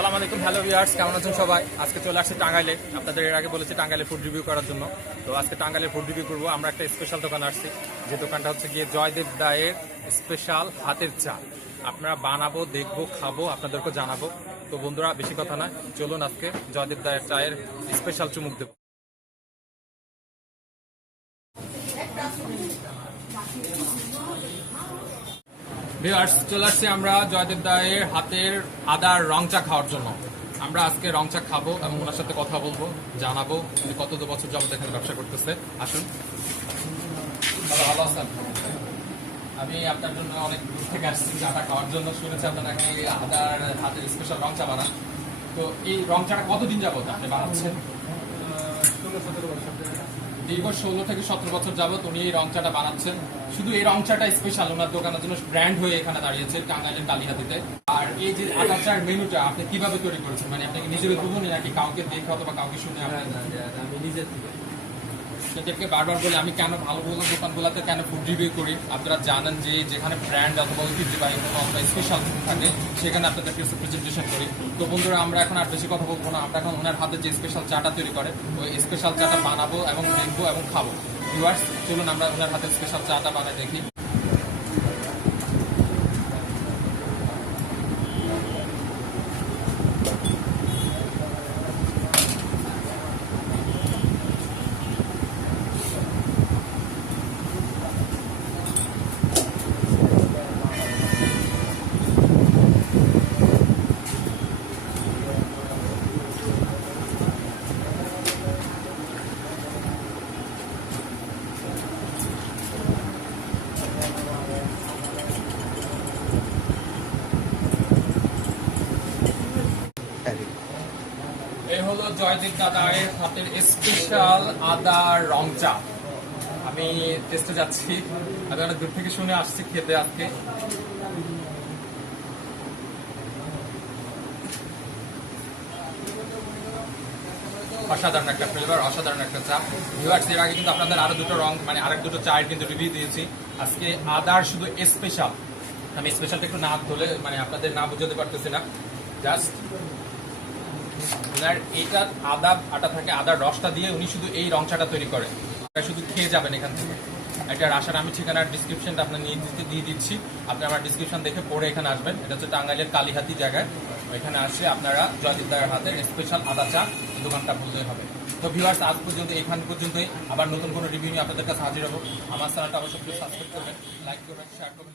আসসালামু আলাইকুম, hello viewers, কেমন আছেন সবাই? আজকে চলে আসছে টাঙ্গাইলে। আপনাদের এর আগে বলেছি টাঙ্গাইলে ফুড রিভিউ করার জন্য। তো আজকে টাঙ্গাইলে ফুড রিভিউ করবো। আমরা একটা স্পেশাল দোকান আসছি, যে দোকানটা হচ্ছে গিয়ে জয়দেব দায়ের স্পেশাল হাতের চা। আপনারা বানাবো, দেখবো, খাবো, আপনাদেরকে জানাবো। তো বন্ধুরা, বেশি কথা না, চলুন আজকে জয়দেব দায়ের চায়ের স্পেশাল চুমুক দেবো। ভিউয়ার্স, চলে আসছি আমরা জয়দেব দায়ের হাতের আদার রং চা খাওয়ার জন্য। আমরা আজকে রং চা খাবো এবং ওনার সাথে কথা বলবো, জানাবো উনি কত বছর যাবত এখানে ব্যবসা করতেছে। আসুন। ভালো আছেন? আমি আপনার জন্য অনেক দূর থেকে আসছি চাটা খাওয়ার জন্য। শুনেছি আপনার নাকি আদার হাতের স্পেশাল রং চা বানান। তো এই রং চাটা কতদিন যাবত আপনি বানাচ্ছেন? দীর্ঘ 16 থেকে 17 বছর যাবত উনি এই রং চাটা বানাচ্ছেন। শুধু এই রং চাটা স্পেশাল, ওনার দোকানের জন্য ব্র্যান্ড হয়ে এখানে দাঁড়িয়েছে টাঙ্গাইলের কালিহাতিতে। আর এই যে আদা চার মেনুটা আপনি কিভাবে তৈরি করেছেন? মানে আপনাকে নিজের উদ্ভাবনী নাকি কাউকে দেখে অথবা কাউকে শুনে? আমি নিজের থেকে সেটাকে বারবার বলে আমি কেন ভালো ভালো দোকানগুলোতে কেন ফুড রিভিউ করি। আপনারা জানেন যে যেখানে ব্র্যান্ড অথবা ঐতিহ্যবাহী অথবা স্পেশাল থাকে সেখানে আপনাদেরকে প্রেজেন্টেশন করি। তো বন্ধুরা, আমরা এখন আর বেশি কথা বলবো না। আমরা এখন ওনার হাতে যে স্পেশাল চাটা তৈরি করে ওই স্পেশাল চাটা বানাবো এবং দেখবো এবং খাবো। ভিউয়ার্স, চলুন আমরা ওনার হাতে স্পেশাল চাটা বানাই দেখি। এই হলো জয়দেব দাদার হাতের স্পেশাল আদা রং চা। আমি টেস্টে যাচ্ছি, আমি অনেক দূর থেকে শুনে আসছি খেতে আজকে। অসাধারণ একটা ফ্লেভার, অসাধারণ একটা চা। ভিউয়ার্স, এর আগে কিন্তু আপনাদের আরো দুটো রং মানে আরেক দুটো চায়ের কিন্তু রিভিউ দিয়েছি। আজকে আদার শুধু স্পেশাল। আমি স্পেশালটা একটু না ধরে মানে আপনাদের না বুঝাতে পারতেছি না। জাস্ট এটা আদা আটা থাকে, আদার রসটা দিয়ে উনি শুধু এই রং চাটা তৈরি করে। শুধু খেয়ে যাবেন এখান থেকে। এটার আসার আমি ঠিকানার ডিসক্রিপশনটা আপনার দিয়ে দিচ্ছি। আপনি আমার ডিসক্রিপশন দেখে পড়ে এখানে আসবেন। এটা হচ্ছে টাঙ্গাইলের কালিহাতি জায়গায়। এখানে আসে আপনারা জয়দেব দায়ের হাতের স্পেশাল আদা চা দোকানটা বললেই হবে। তো ভিউয়ার্স, আজ পর্যন্ত এখান পর্যন্তই। আবার নতুন কোনো রিভিউ নিয়ে আপনাদের কাছে হাজির হবো। আমার চ্যানেলটা অবশ্যই সাবস্ক্রাইব করবেন, লাইক করবেন, শেয়ার করবেন।